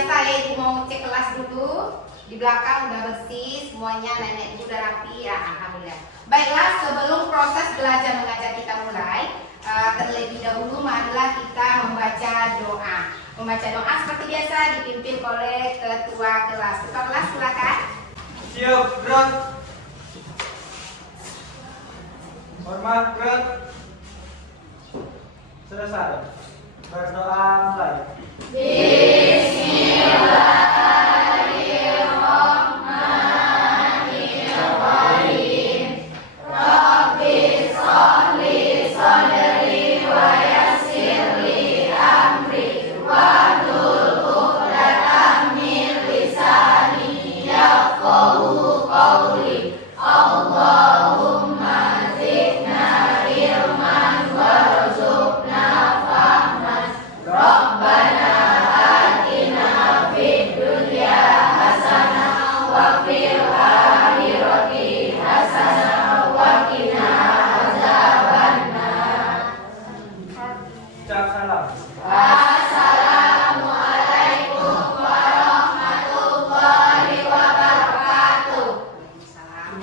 biasa ya, Ibu mau cek kelas dulu. Di belakang udah bersih, semuanya nenek ibu udah rapi ya, alhamdulillah. Baiklah, sebelum proses belajar mengajar kita mulai, terlebih dahulu marilah kita membaca doa. Membaca doa seperti biasa dipimpin oleh ketua kelas. Ketua kelas silakan. Siap, gerak. Hormat, gerak. Selesai. Berdoa mulai. Ucap salam. Assalamualaikum warahmatullahi wabarakatuh. Waalaikumsalam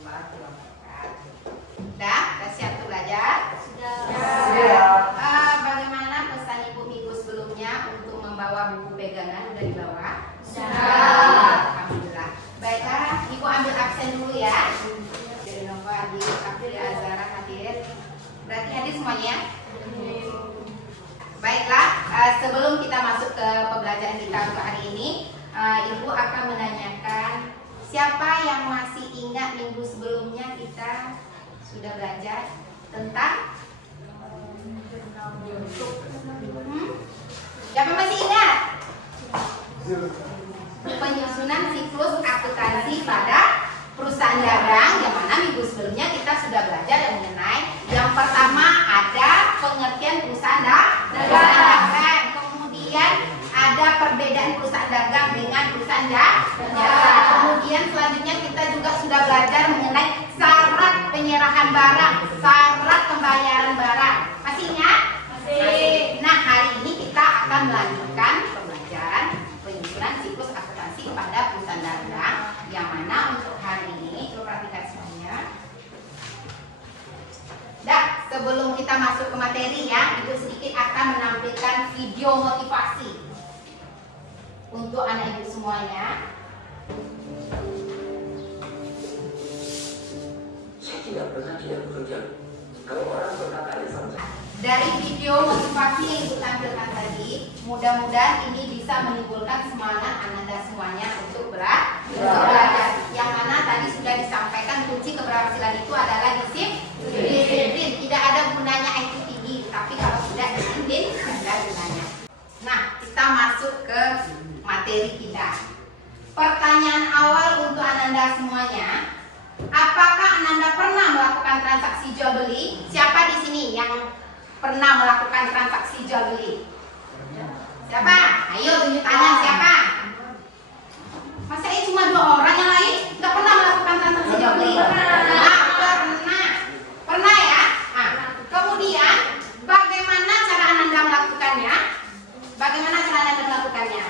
warahmatullahi wabarakatuh. Sudah siap untuk belajar? Siap. Bagaimana pesan ibu-ibu sebelumnya untuk membawa buku pegangan? Udah dibawa? Sudah. Alhamdulillah. Baiklah, ibu ambil absen dulu ya. Jadi Nova hadir, April, Azara hadir. Berarti hadir semuanya? Baiklah, sebelum kita masuk ke pembelajaran kita untuk hari ini, Ibu akan menanyakan siapa yang masih ingat minggu sebelumnya kita sudah belajar tentang siapa masih ingat? Penyusunan siklus akuntansi pada perusahaan dagang, yang mana minggu sebelumnya kita sudah belajar mengenai yang pertama ada pengertian perusahaan dagang, kemudian ada perbedaan perusahaan dagang dengan perusahaan jasa. Kemudian selanjutnya kita juga sudah belajar mengenai syarat penyerahan barang, syarat pembayaran barang. Masih ingat? Masih. Nah, hari ini kita akan melanjutkan pembelajaran penyusunan siklus akuntansi pada perusahaan dagang, yang mana untuk hari ini coba perhatikan semuanya. Sebelum kita masuk ke materi ya, Ibu sedikit akan menampilkan video motivasi untuk anak ibu semuanya. Saya tidak pernah tidak bekerja. Kalau orang berkata sama saya. Dari video motivasi yang Ibu tampilkan tadi, mudah-mudahan ini bisa menimbulkan semangat Ananda semuanya untuk belajar. Yang mana tadi sudah disampaikan kunci keberhasilan itu adalah disiplin. Tidak ada gunanya IQ tinggi, tapi kalau sudah disiplin ada gunanya. Nah, kita masuk ke materi kita. Pertanyaan awal untuk Ananda semuanya, apakah Ananda pernah melakukan transaksi jual beli? Siapa di sini yang pernah melakukan transaksi jual beli? Siapa? Ayo tunjuk tangan siapa? Masa ini cuma 2 orang yang lain nggak pernah melakukan transaksi jual beli? Pernah ya? Nah, kemudian bagaimana cara Ananda melakukannya? Bagaimana cara Ananda melakukannya?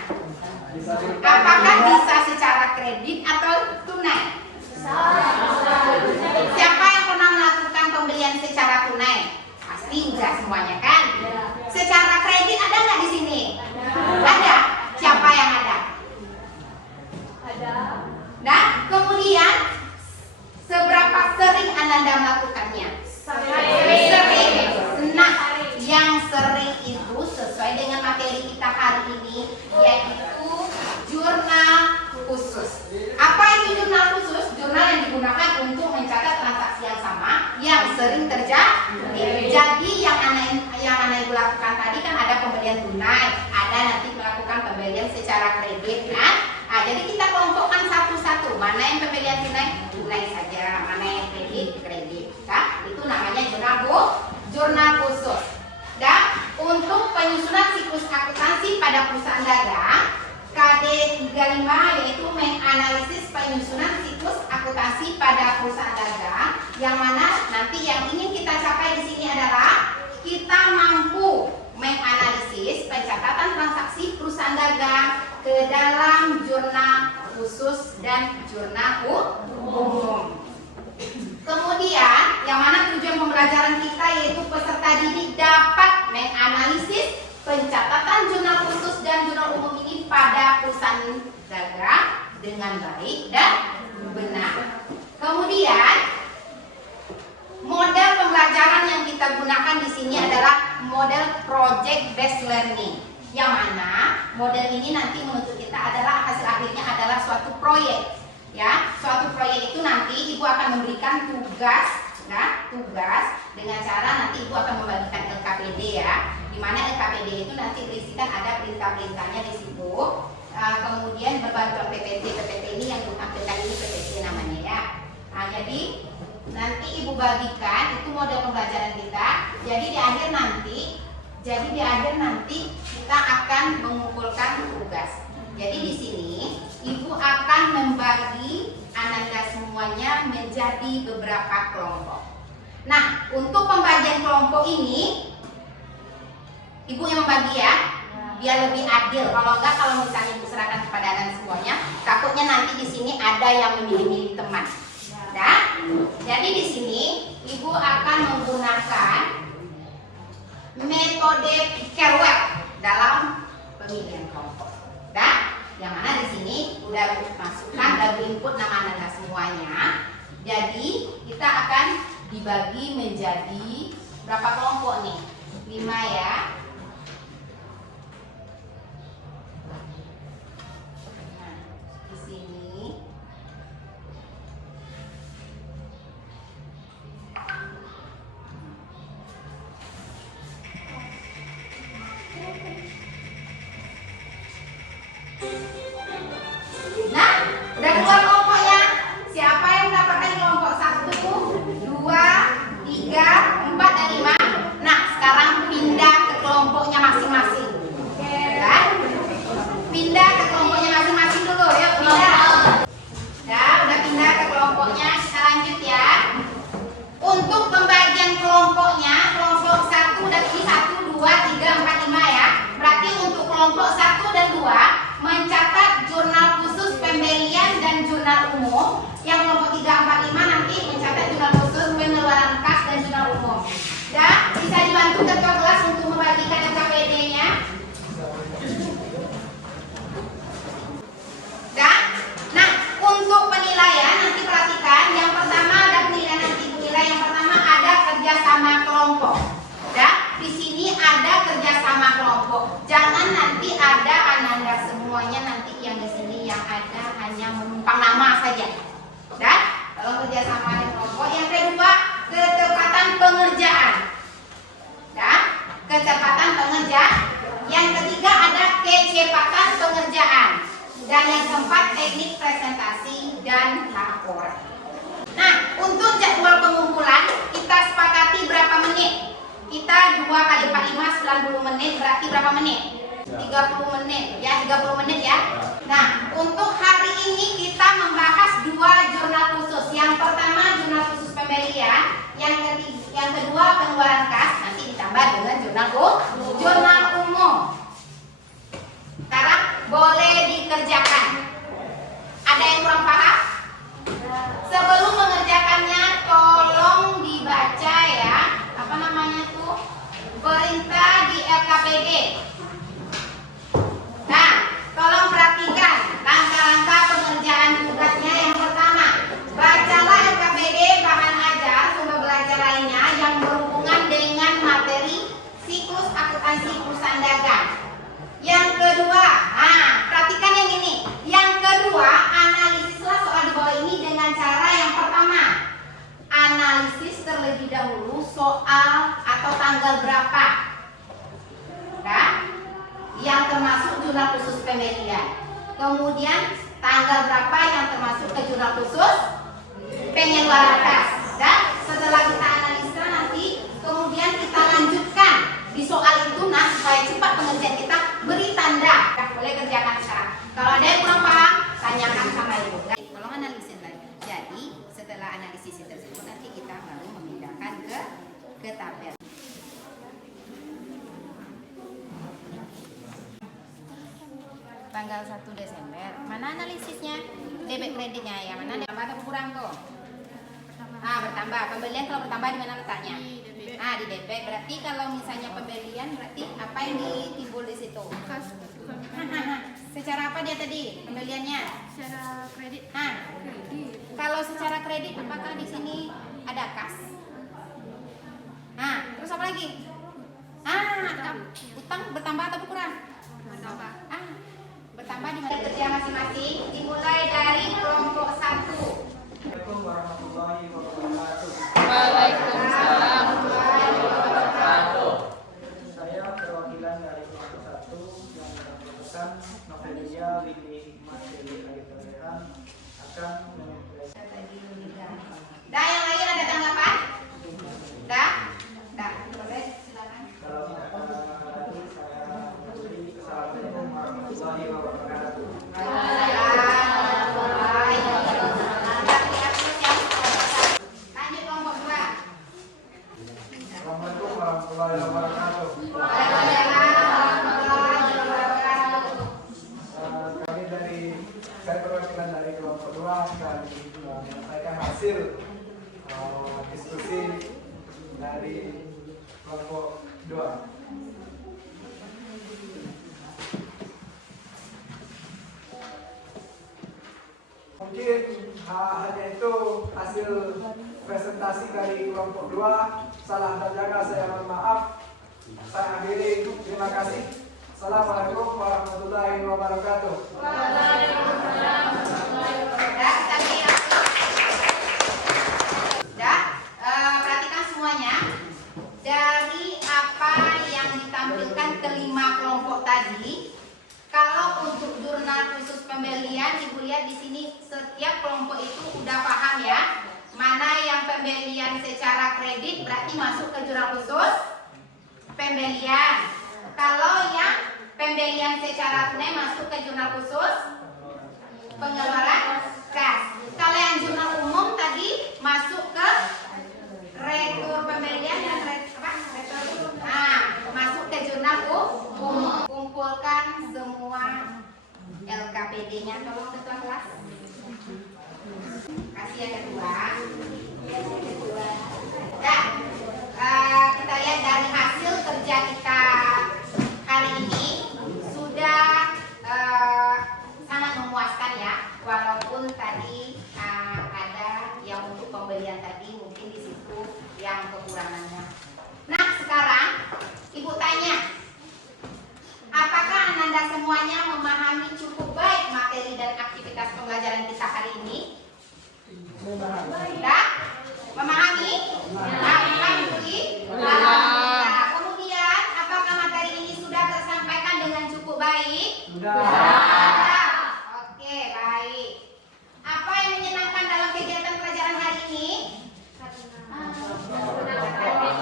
Apakah bisa secara kredit atau tunai? Siapa yang pernah melakukan pembelian secara tunai? Pasti enggak semuanya kan? Secara kredit ada nggak di sini? Ada. Siapa yang ada? Ada. Nah, kemudian seberapa sering Ananda melakukannya? Sering. Nah, yang sering itu sesuai dengan materi kita hari ini, yaitu jurnal khusus. Apa itu jurnal khusus? Jurnal yang digunakan untuk mencatat transaksi yang sama yang sering terjadi. Jadi yang anak ibu lakukan tadi kan ada pembelian tunai, ada nanti melakukan pembelian secara kredit kan? Nah, jadi kita kelompokkan satu-satu. Mana yang pembelian tunai saja, mana yang kredit. Nah, itu namanya jurnal khusus. Dan untuk penyusunan siklus akuntansi pada perusahaan dagang, KD 35 yaitu menganalisis penyusunan siklus akuntansi pada perusahaan dagang, yang mana nanti yang ingin kita capai di sini adalah kita mampu menganalisis pencatatan transaksi perusahaan dagang, ke dalam jurnal khusus dan jurnal umum. Kemudian, yang mana tujuan pembelajaran kita yaitu peserta didik dapat menganalisis pencatatan jurnal khusus dan jurnal umum ini pada pusaka dengan baik dan benar. Kemudian, model pembelajaran yang kita gunakan di sini adalah model project based learning. Yang mana model ini nanti menuntut kita adalah hasil akhirnya adalah suatu proyek. Ya, suatu proyek itu nanti ibu akan memberikan tugas, ya, tugas dengan cara nanti ibu akan membagikan LKPD ya, dimana LKPD itu nanti berisikan ada perintah-perintahnya di situ. Kemudian berbantuan PPT ini yang ditampilkan ini PPT namanya ya. Nah, jadi nanti ibu bagikan itu model pembelajaran kita. Jadi di akhir nanti kita akan mengumpulkan tugas. Jadi di sini ibu akan membagi Ananda semuanya menjadi beberapa kelompok. Nah, untuk pembagian kelompok ini ibu yang membagi ya, biar lebih adil. Kalau enggak, kalau misalnya ibu serahkan kepada Ananda semuanya, takutnya nanti di sini ada yang memilih-milih teman. Nah, jadi di sini ibu akan menggunakan metode Pikerweb dalam pemilihan kelompok. Nah, yang mana di sini udah masukkan dan input nama Ananda semuanya. Jadi kita akan dibagi menjadi berapa kelompok nih? 5 ya. Nah, di sini nah, udah keluar kelompoknya. Siapa yang mendapatkan kelompok 1, 2, 3, 4, dan 5? Nah, sekarang pindah ke kelompoknya masing-masing. Ya, pindah ke kelompoknya masing-masing dulu. Yuk, pindah. Ya, udah pindah ke kelompoknya. Kita lanjut ya. Untuk pembagian kelompoknya, kelompok 1 dan ini 1, 2, 3, 4, 5 ya. Berarti untuk kelompok 1 dan 2 mencatat jurnal khusus pembelian dan jurnal umum. Yang kelompok 3, 4, 5 nanti mencatat jurnal khusus pengeluaran kas dan jurnal umum. Dan bisa dibantu ketua kelas untuk membagikan LKPD-nya. Dan, nah, untuk penilaian nanti perhatikan. Yang pertama ada penilaian nanti nilai. Yang pertama ada kerjasama kelompok. Dan di sini ada kerjasama kelompok. Jangan nanti ada Ananda semuanya nanti yang di sini yang ada hanya menumpang nama saja. Dan kalau kerjasama kelompok. Yang kedua, ketepatan pengerjaan. Dan kecepatan pengerjaan. Yang ketiga ada kecepatan pengerjaan. Dan yang keempat teknik presentasi dan laporan. Nah, untuk jadwal pengumpulan kita sepakati berapa menit? Kita 2 kali 4, 5, 90 menit berarti berapa menit? 30 menit ya, 30 menit ya. Nah, untuk hari ini kita membahas 2 jurnal khusus. Yang pertama jurnal khusus pembelian, yang kedua pengeluaran kas, nanti ditambah dengan jurnal umum. Sekarang boleh dikerjakan. Ada yang kurang paham? Sebelum mengerjakannya tolong dibaca ya. Apa namanya tuh? Perintah di LKPD. Nah, tolong perhatikan langkah-langkah pengerjaan tugasnya. Yang pertama, bacalah LKPD bahan ajar sumber belajar lainnya yang berhubungan dengan materi siklus akuntansi perusahaan dagang. Yang kedua, perhatikan yang ini. Yang kedua, analisislah soal di bawah ini dengan cara yang pertama, analisis terlebih dahulu soal atau tanggal berapa, nah, yang termasuk jurnal khusus pembelian. Kemudian tanggal berapa yang termasuk ke jurnal khusus pengeluaran kas. Dan setelah kita analisa nanti, kemudian kita lanjutkan di soal itu. Nah, supaya cepat pengerjaan kita, beri tanda. Nah, boleh kerjakan sekarang. Kalau ada yang kurang paham, tanyakan sama ibu. Tolong analisis lagi. Jadi setelah analisis tersebut nanti kita baru memindahkan ke tabel. tanggal 1 Desember. Mana analisisnya? Debit kreditnya ya, mana tambah atau kurang tuh? Bertambah. Pembelian kalau bertambah di mana letaknya? Di debit. Berarti kalau misalnya pembelian berarti apa yang ditimbul di situ? Secara apa dia tadi pembeliannya? Secara kredit. Kalau secara kredit apakah di sini ada kas? Terus apa lagi? Utang bertambah atau berkurang? Bertambah. Bertambah di mana kerja masing-masing. Dimulai dari kelompok 1. Assalamualaikum warahmatullahi wabarakatuh. Waalaikumsalam. Saya perwakilan dari kelompok 1 yang berpesan Novelia Lili Hikmah Deli Alitolehan akan menyampaikan. Yang lain ada tanggapan? Dah, boleh silakan. Kalau tadi saya memberi Assalamualaikum warahmatullahi wabarakatuh. Lanjut kelompok 2. Assalamualaikum warahmatullahi wabarakatuh. Saya perwakilan dari kelompok 2 akan menyampaikan hasil diskusi dari kelompok 2. Mungkin hanya itu hasil presentasi dari kelompok 2. Salah dan jaga saya mohon maaf. Saya akhiri. Terima kasih. Assalamualaikum warahmatullahi wabarakatuh. Perhatikan semuanya. Dari apa yang ditampilkan kelima kelompok tadi, kalau untuk jurnal khusus pembelian, Ibu lihat di sini setiap kelompok itu udah paham ya. Mana yang pembelian secara kredit berarti masuk ke jurnal khusus pembelian. Kalau yang pembelian secara tunai masuk ke jurnal khusus pengeluaran kas. Kalau yang jurnal umum tadi masuk ke retur pembelian dan retur masuk ke jurnal umum. Kumpulkan semua LKPD-nya, tolong ketua kelas. Kasih yang kedua. Kita lihat dari hasil kerja kita hari ini sudah sangat memuaskan ya, walaupun tadi ada yang untuk pembelian tadi mungkin di situ yang kekurangannya. Nah sekarang Ibu tanya, apakah Ananda semuanya memahami cukup baik materi dan aktivitas pembelajaran kita hari ini? Sudah? Memahami? Alhamdulillah. Kemudian apakah materi ini sudah tersampaikan dengan cukup baik? Sudah. Oke, baik. Apa yang menyenangkan dalam kegiatan pelajaran hari ini?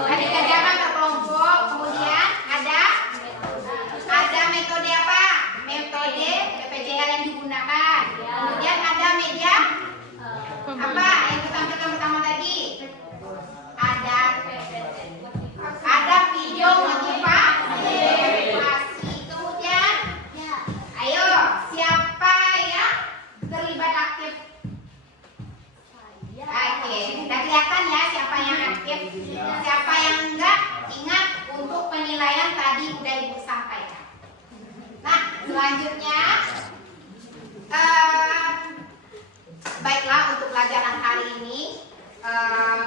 Tadi kegiatan berkelompok, kemudian ada metode apa? Metode BPJL yang digunakan. Kemudian ada media apa yang ditampilkan pertama tadi? Ada video motivasi. Kemudian ayo, siapa yang terlibat aktif? Oke, sudah kelihatan ya siapa yang aktif, siapa yang enggak. Ingat, untuk penilaian tadi udah Ibu sampaikan. Nah, selanjutnya baiklah, untuk pelajaran hari ini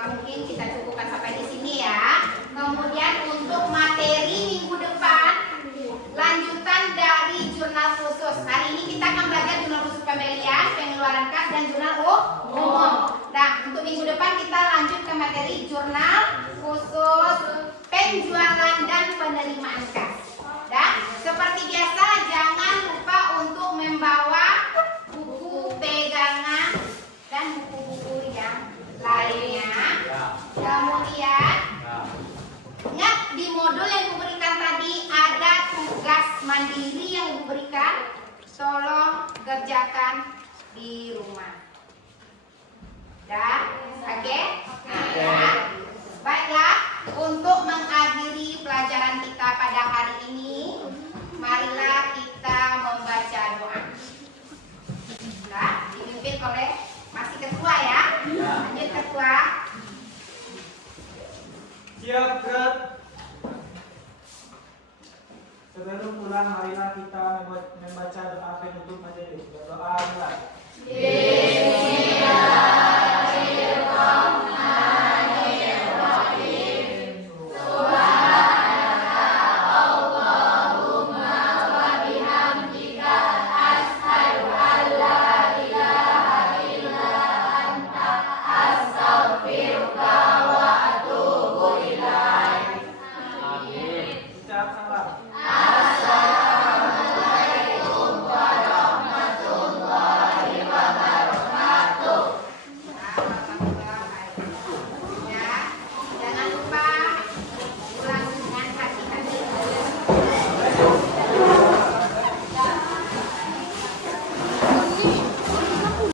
mungkin kita cukupkan sampai di sini ya. Kemudian untuk materi minggu depan, lanjutan dari jurnal khusus. Hari ini kita akan belajar jurnal khusus pembelian, pengeluaran kas, dan jurnal umum. Nah, untuk minggu depan kita lanjut ke materi jurnal khusus penjualan dan penerimaan kas. Dan seperti biasa, jangan lupa untuk membawa buku pegangan dan buku-buku yang lainnya. Kemudian ingat, di modul yang diberikan tadi ada tugas mandiri yang diberikan. Tolong kerjakan di rumah. Oke? Nah, baiklah, untuk mengakhiri pelajaran kita pada hari ini, marilah kita membaca doa. Siap, gerak. Sebelum pulang, marilah kita membaca doa penutup majelis. Doa mulai.